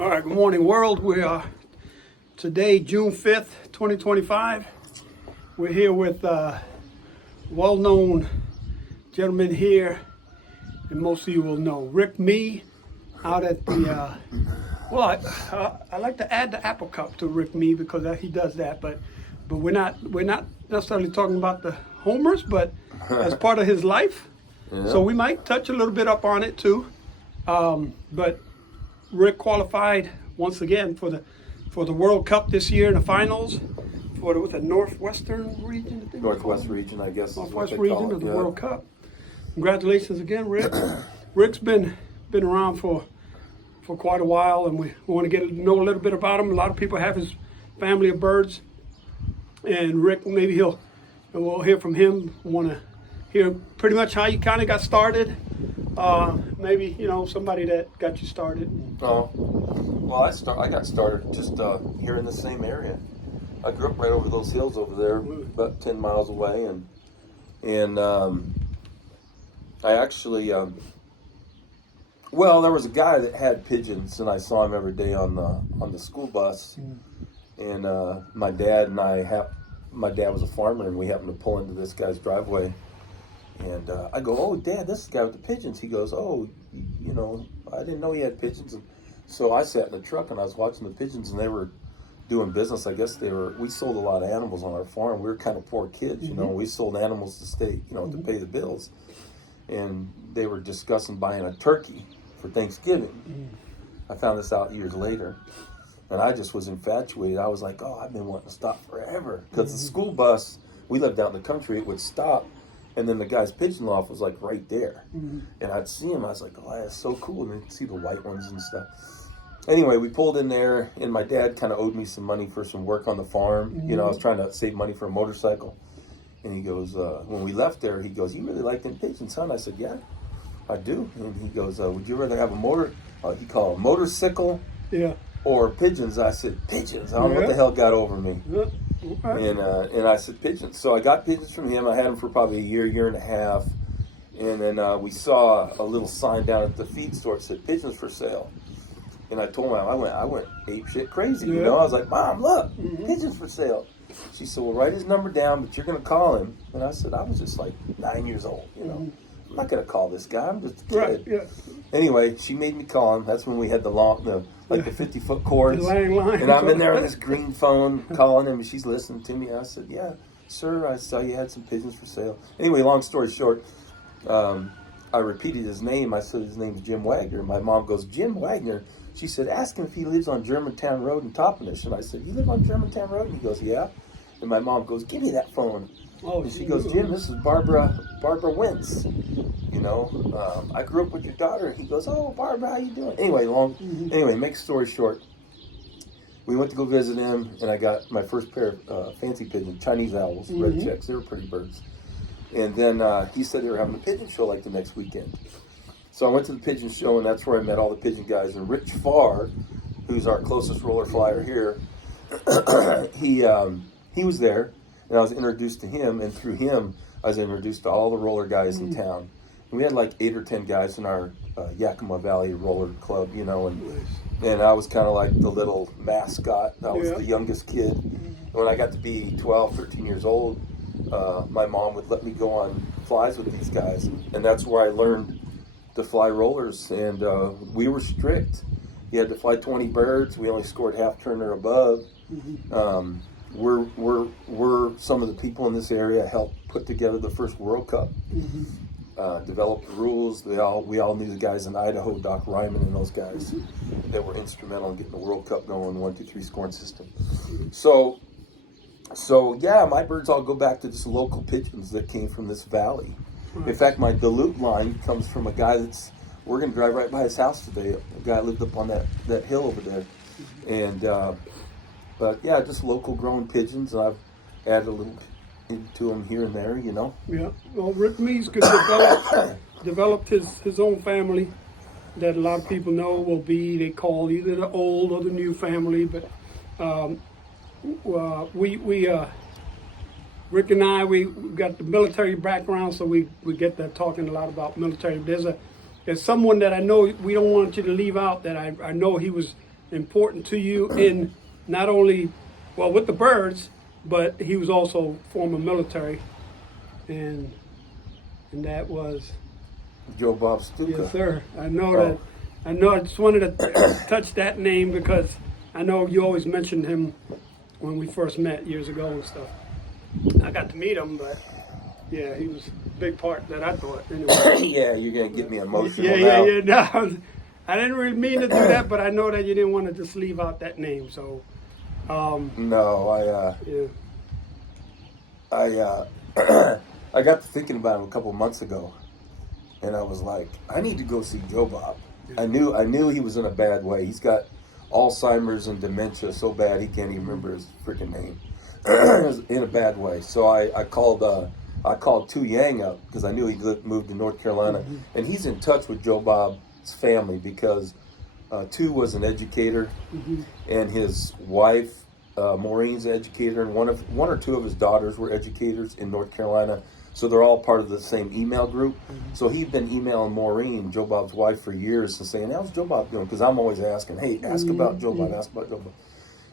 All right, good morning, world. We are today, June 5th, 2025. We're here with well-known gentleman here, and most of you will know Rick Me out at the, I like to add the Apple Cup to Rick Me because he does that, but we're not necessarily talking about the homers, but as part of his life. Yeah. So we might touch a little bit up on it too, but Rick qualified once again for the World Cup this year in the finals for the Northwestern region. I think Northwest region, I guess. Northwest region of the World Cup. Congratulations again, Rick. Rick's been around for quite a while, and we want to get to know a little bit about him. A lot of people have his family of birds, and Rick, maybe we'll hear from him. Want to hear pretty much how you kind of got started. Maybe somebody that got you started. Oh, well, I got started just here in the same area. I grew up right over those hills over there, about 10 miles away, and I actually, well, there was a guy that had pigeons, and I saw him every day on the school bus, and my dad was a farmer, and we happened to pull into this guy's driveway. And I go, "Oh, Dad, this is the guy with the pigeons." He goes, "Oh, I didn't know he had pigeons." And so I sat in the truck and I was watching the pigeons, and they were doing business. I guess we sold a lot of animals on our farm. We were kind of poor kids, We sold animals to stay, to pay the bills. And they were discussing buying a turkey for Thanksgiving. I found this out years later. And I just was infatuated. I was like, "Oh, I've been wanting to stop forever." Because the school bus, we lived out in the country, it would stop. And then the guy's pigeon loft was like right there. And I'd see him, I was like, "Oh, that's so cool." And I'd see the white ones and stuff. Anyway, we pulled in there, and my dad kind of owed me some money for some work on the farm. I was trying to save money for a motorcycle. And he goes, when we left there, he goes, "You really like them pigeons, huh?" And I said, "Yeah, I do." And he goes, "Would you rather have he called it a motorcycle or pigeons?" I said, "Pigeons." I don't know what the hell got over me. Okay. And I said pigeons. So I got pigeons from him. I had them for probably a year and a half. And then we saw a little sign down at the feed store that said "Pigeons for sale." And I told him, I went ape shit crazy. I was like, "Mom, look, pigeons for sale." She said, "Well, write his number down, but you're going to call him." And I said, I was just like 9 years old, I'm not going to call this guy. I'm just a kid. Right, yeah. Anyway, she made me call him. That's when we had the 50-foot cords. Line. And I'm in there on this green phone calling him, and she's listening to me. I said, "Yeah, sir, I saw you had some pigeons for sale." Anyway, long story short, I repeated his name. I said his name's Jim Wagner. My mom goes, "Jim Wagner?" She said, "Ask him if he lives on Germantown Road in Toppenish." And I said, "You live on Germantown Road?" And he goes, "Yeah." And my mom goes, "Give me that phone." And she goes, "Jim, this is Barbara Wentz. I grew up with your daughter." And he goes, "Oh, Barbara, how you doing?" Anyway, make story short, we went to go visit him, and I got my first pair of fancy pigeons, Chinese owls, red checks. They were pretty birds. And then he said they were having a pigeon show like the next weekend. So I went to the pigeon show, and that's where I met all the pigeon guys. And Rich Farr, who's our closest roller flyer here, he was there. And I was introduced to him, and through him, I was introduced to all the roller guys in town. And we had like 8 or 10 guys in our Yakima Valley Roller Club, and I was kind of like the little mascot. I was the youngest kid. And when I got to be 12, 13 years old, my mom would let me go on flies with these guys. And that's where I learned to fly rollers. And we were strict. You had to fly 20 birds. We only scored half turn or above. We're some of the people in this area helped put together the first World Cup, developed the rules. We all knew the guys in Idaho, Doc Ryman and those guys that were instrumental in getting the World Cup going, 1, 2, 3 scoring system. So yeah, my birds all go back to just local pigeons that came from this valley. In fact, my Duluth line comes from a guy we're going to drive right by his house today. A guy lived up on that hill over there. And but yeah, just local grown pigeons. I've added a little into them here and there, Yeah. Well, Rick Mees could developed his own family that a lot of people know they call either the old or the new family. But Rick and I, we got the military background, so we get that talking a lot about military. There's someone that I know we don't want you to leave out that I know he was important to you in not only, well, with the birds, but he was also former military, and that was Joe Bob Stuka. yes, sir. I know Oh. that. I know. I just wanted to touch that name because I know you always mentioned him when we first met years ago and stuff. I got to meet him, but yeah, he was a big part that I thought. Anyway. Yeah, you're gonna get me emotional Yeah, now. yeah, yeah. No, I didn't really mean to do that, but I know that you didn't want to just leave out that name. So, No, yeah. I got to thinking about him a couple months ago, and I was like, I need to go see Joe Bob. I knew he was in a bad way. He's got Alzheimer's and dementia so bad he can't even remember his freaking name. In a bad way. So I called Tu Yang up because I knew he moved to North Carolina, and he's in touch with Joe Bob's family because Tu was an educator, and his wife Maureen's an educator, and one or two of his daughters were educators in North Carolina. So they're all part of the same email group. So he'd been emailing Maureen, Joe Bob's wife, for years and saying, how's Joe Bob doing? Because I'm always asking, hey, ask about Joe Bob, ask about Joe Bob.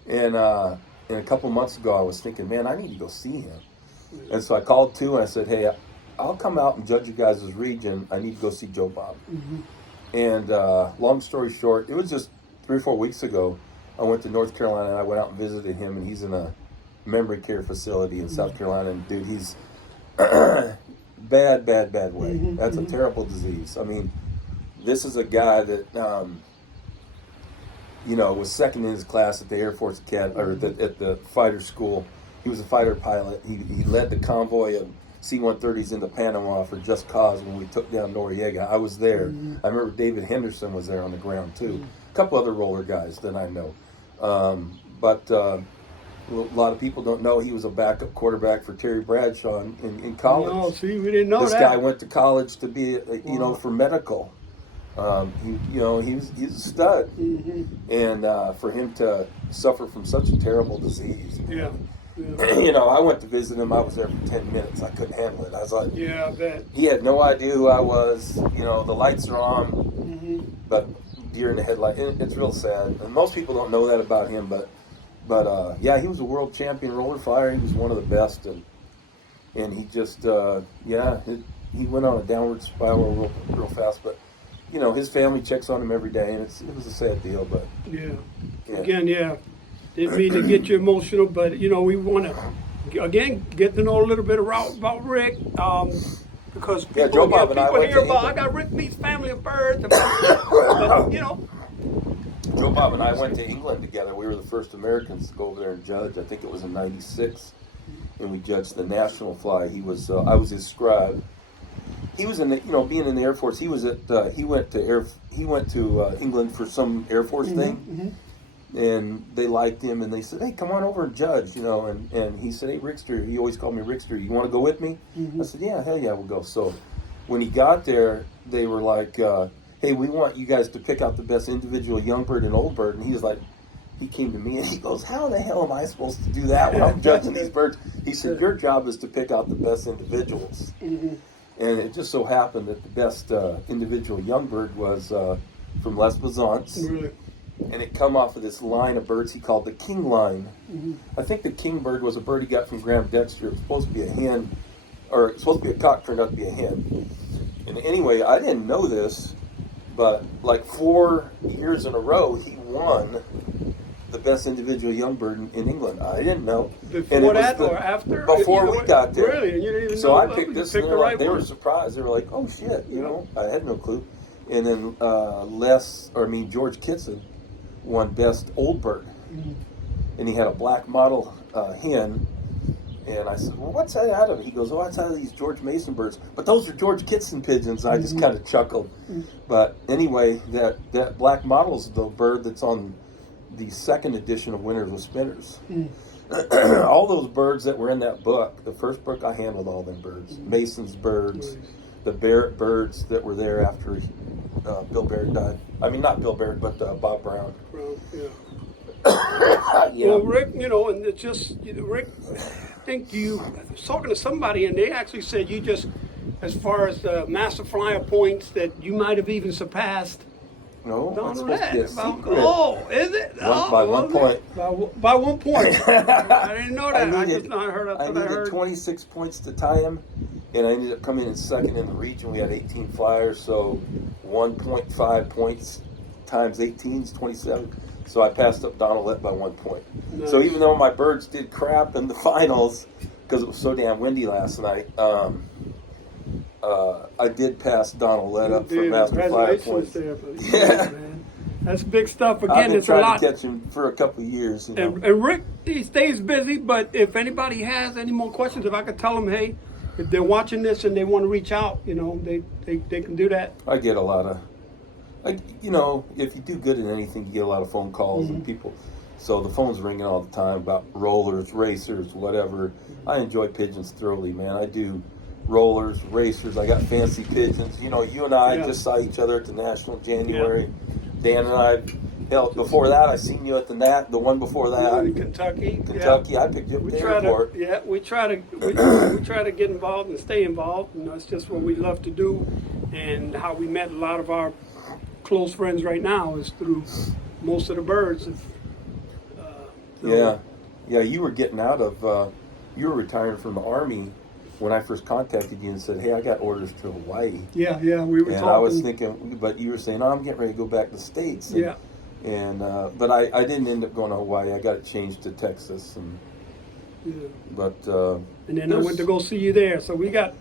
And a couple months ago, I was thinking, man, I need to go see him. And so I called Tu and I said, hey, I'll come out and judge you guys' region. I need to go see Joe Bob. And long story short, it was just 3 or 4 weeks ago. I went to North Carolina and I went out and visited him, and he's in a memory care facility in South Carolina. And dude, he's bad way. That's a terrible disease. I mean, this is a guy that was second in his class at the Air Force Academy, or at the fighter school. He was a fighter pilot. He led the convoy of C-130s into Panama for Just Cause when we took down Noriega. I was there. I remember David Henderson was there on the ground too. A couple other roller guys that I know. But a lot of people don't know he was a backup quarterback for Terry Bradshaw in college. No, see, we didn't know this that. guy went to college to be, for medical. He's a stud, and for him to suffer from such a terrible disease. Yeah. I went to visit him. I was there for 10 minutes. I couldn't handle it. I was like, yeah, I bet. he had no idea who I was. The lights are on, but deer in the headlight. It's real sad, and most people don't know that about him. But yeah, he was a world champion roller flyer. He was one of the best, and he just he went on a downward spiral real fast. But his family checks on him every day, and it was a sad deal. But yeah. Again, yeah. Didn't mean to get you emotional, but we want to again get to know a little bit about Rick, because people, Joe Bob and I went hear to about I got Rick meets family of birds, but Joe Bob and I went to England together. We were the first Americans to go over there and judge. I think it was in '96, and we judged the national fly. He was I was his scribe. He was being in the Air Force. He was at he went to England for some Air Force thing. And they liked him, and they said, hey, come on over and judge, and he said, hey, Rickster, he always called me Rickster, you want to go with me? I said, yeah, hell yeah, we'll go. So when he got there, they were like, hey, we want you guys to pick out the best individual young bird and old bird. And he was like, he came to me and he goes, how the hell am I supposed to do that when I'm judging these birds? He said, your job is to pick out the best individuals. And it just so happened that the best individual young bird was from Les Bazants. Really? And it come off of this line of birds he called the king line. I think the king bird was a bird he got from Graham Dexter. It was supposed to be a hen, or it was supposed to be a cock, turned out to be a hen. And anyway, I didn't know this, but like 4 years in a row, he won the best individual young bird in England. I didn't know. Before that or after? Before we got there. Really? And you didn't even so know? I picked this, and they were one. surprised. They were like, oh shit, I had no clue. And then George Kitson won best old bird, and he had a black model hen, and I said, well, what's that out of it? He goes, oh, that's out of these George Mason birds, but those are George Kitson pigeons. I just kind of chuckled. But anyway, that black model's the bird that's on the second edition of Winners with Spinners. All those birds that were in that book, the first book, I handled all them birds. Mason's birds, the Barrett birds that were there after Bill Barrett died. I mean, not Bill Barrett, but Bob Brown. Yeah. Well, Rick, and it's just, Rick, I think you was talking to somebody, and they actually said you just, as far as the master flyer points, that you might have even surpassed No, it's Donald supposed to be a secret. Oh, is it? By 1 point. By 1 point. I didn't know that. I needed, just not heard. I needed 26 points to tie him, and I ended up coming in second in the region. We had 18 flyers, so 1.5 points times 18 is 27. So I passed up Donald by 1 point. Nice. So even though my birds did crap in the finals because it was so damn windy last night, I did pass Donald up for master flyer points. There, yeah, man. That's big stuff. Again, I've been it's a lot. trying to catch him for a couple of years. You know? And Rick, he stays busy. But if anybody has any more questions, if I could tell them, hey, if they're watching this and they want to reach out, you know, they can do that. I get a lot of, you know, if you do good in anything, you get a lot of phone calls and people. So the phone's ringing all the time about rollers, racers, whatever. I enjoy pigeons thoroughly, man. I do rollers, racers. I got fancy pigeons. You know, you and I just saw each other at the National in January. Dan and I, hell, before that, I seen you at the one before that. In Kentucky. I picked you up at the airport. We try to get involved and stay involved. You know, it's just what we love to do, and how we met a lot of our close friends right now is through most of the birds. Yeah, you were getting out of, you were retiring from the Army when I first contacted you and said, hey, I got orders to Hawaii. Yeah, we were and talking. I was thinking, but you were saying, I'm getting ready to go back to the States. And, And but I didn't end up going to Hawaii. I got it changed to Texas. But and then I went to go see you there. So we got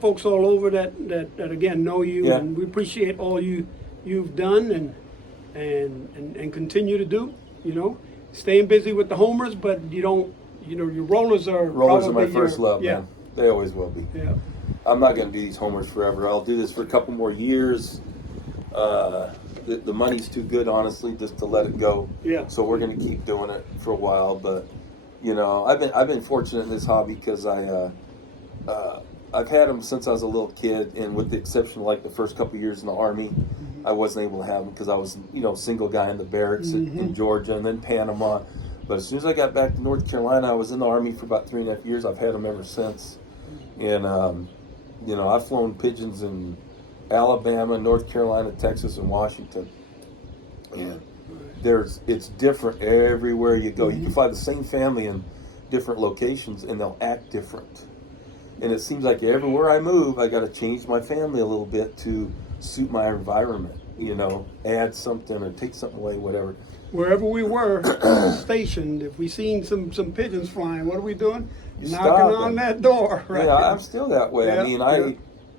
folks all over that again know you, and we appreciate all you've done and continue to do. You know, staying busy with the homers, but you don't. You know, your rollers are my first love, man. They always will be. Yeah. I'm not going to do these homers forever. I'll do this for a couple more years. The money's too good, honestly, just to let it go. Yeah. So we're going to keep doing it for a while. But you know, I've been fortunate in this hobby because I've had them since I was a little kid, and with the exception of like the first couple of years in the Army, I wasn't able to have them because I was single guy in the barracks in Georgia and then Panama. But as soon as I got back to North Carolina, I was in the Army for about 3.5 years. I've had them ever since. And, I've flown pigeons in Alabama, North Carolina, Texas, and Washington. And it's different everywhere you go. You can fly the same family in different locations, and they'll act different. And it seems like everywhere I move, I got to change my family a little bit to suit my environment, add something or take something away, whatever. Wherever we were stationed, if we seen some pigeons flying, what are we doing? Knocking on that door, right? Yeah, I'm still that way. Yeah, I mean,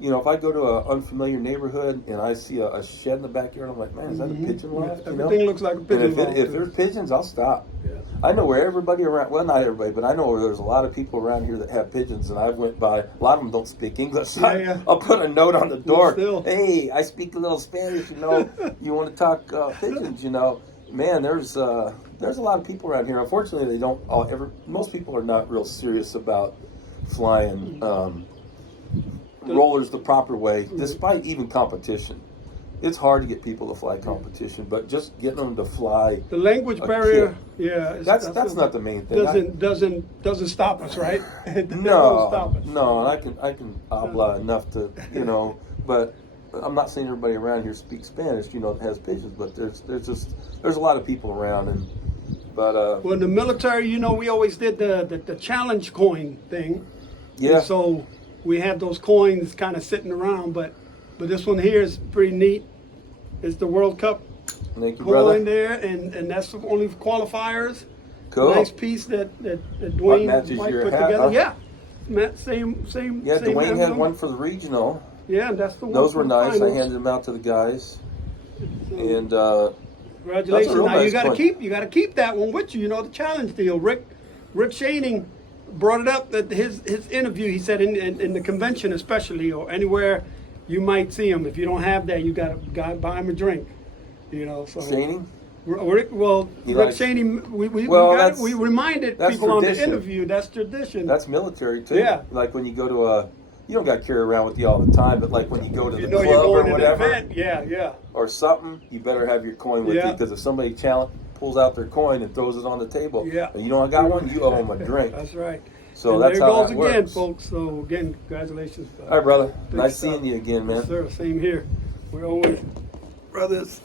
if I go to an unfamiliar neighborhood and I see a shed in the backyard, I'm like, man, is that a pigeon loft? Everything looks like a pigeon loft. If there's pigeons, I'll stop. Yeah. I know where everybody around, well, not everybody, but I know where there's a lot of people around here that have pigeons, and I went by, a lot of them don't speak English. So I'll put a note on the door. Hey, I speak a little Spanish, you want to talk pigeons, Man, there's a lot of people around here. Unfortunately, they don't most people are not real serious about flying rollers the proper way, despite even competition. It's hard to get people to fly competition, but just getting them to fly. The language barrier, that's not the main thing. Doesn't stop us, right? No, and I can habla enough to, but I'm not saying everybody around here speaks Spanish, that has pigeons, but there's a lot of people around, well, in the military, we always did the challenge coin thing. Yeah. And so we had those coins kind of sitting around, but this one here is pretty neat. It's the World Cup Thank you, coin brother. there, and that's only qualifiers. Cool. Nice piece that Dwayne White put together. Huh? Yeah. Matt, same. Yeah, same Dwayne had emblem. one for the regional. Yeah, and that's the one. Those were nice. Finals. I handed them out to the guys. And congratulations! Now nice you got to keep that one with you. The challenge deal. Rick Shaning brought it up that his interview. He said in the convention, especially, or anywhere you might see him. If you don't have that, you got to buy him a drink. So Shaning. Rick Shaney, we reminded people on the interview. That's tradition. That's military too. Yeah. Like when you go to you don't got to carry around with you all the time, but like when you go to the club you're or going whatever, to the event, or something, you better have your coin with you, because if somebody pulls out their coin and throws it on the table, and you don't got one, you owe them a drink. That's right. So and that's there how goes that again, works. folks. So again, congratulations. All right, brother. Big Nice stuff. seeing you again, man. Yes, sir. Same here. We're always brothers.